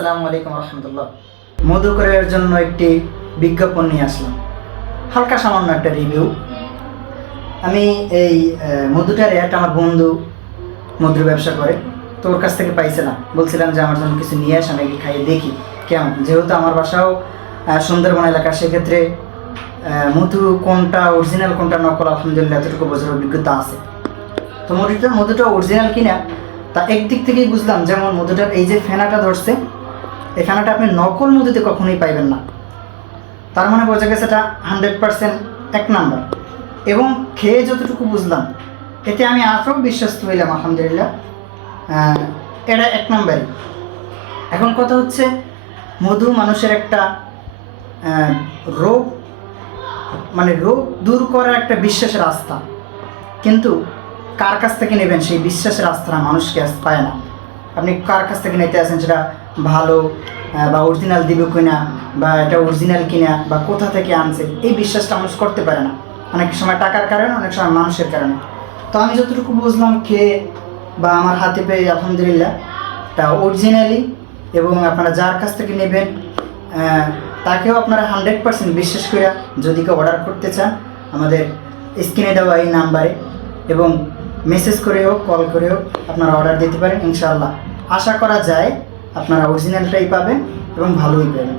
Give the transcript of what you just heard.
আসসালামু আলাইকুম রহমতুল্লাহ। মধুকরের জন্য একটি বিজ্ঞাপন নিয়ে আসলাম, হালকা সামান্য একটা রিভিউ। আমি এই মধুটার অ্যাড আমার বন্ধু মধুর ব্যবসা করে, তো ওর কাছ থেকে পাইছিলাম, বলছিলাম যে আমার জন্য কিছু নিয়ে আস, আমি খাইয়ে দেখি কেমন। যেহেতু আমার বাসাও সুন্দরবন এলাকা, সেক্ষেত্রে মধু কোনটা অরিজিনাল কোনটা নকল আলহামদুলিল্লাহ এতটুকু বোঝার অভিজ্ঞতা আছে। তো মধুটা অরিজিনাল কিনা তা একদিক থেকেই বুঝলাম, যেমন মধুটার এই যে ফেনাটা ধরছে, এই ফেনাটা আপনি নকল মধুতে কখনোই পাইবেন না। তার মানে বোঝা গেছে এটা 100% এক নাম্বার। এবং খেয়ে যতটুকু বুঝলাম, এতে আমি আরও বিশ্বস্ত হইলাম আলহামদুলিল্লাহ, এটা এক নাম্বারই। এখন কথা হচ্ছে, মধু মানুষের একটা রোগ রোগ দূর করার একটা বিশ্বাসের আস্থা, কিন্তু কার কাছ থেকে নেবেন সেই বিশ্বাসের আস্থাটা মানুষকে পায় না। আপনি কার কাছ থেকে নিতে আসেন, সেটা ভালো বা অরিজিনাল দিবে কিনা, বা এটা অরিজিনাল কিনা, বা কোথা থেকে আনছে, এই বিশ্বাসটা মানুষ করতে পারে না। অনেক সময় টাকার কারণে, অনেক সময় মানুষের কারণে। তো আমি যতটুকু বুঝলাম খেয়ে বা আমার হাতে পেয়ে আলহামদুলিল্লাহ তা অরিজিনালি। এবং আপনারা যার কাছ থেকে নেবেন তাকেও আপনারা 100% বিশ্বাস করে যদি কেউ অর্ডার করতে চান, আমাদের স্ক্রিনে দেওয়া এই নাম্বারে এবং মেসেজ করেও কল করেও আপনারা অর্ডার দিতে পারেন। ইনশাআল্লাহ আশা করা যায় আপনারা অরিজিনালটাই পাবেন এবং ভালোই পাবেন।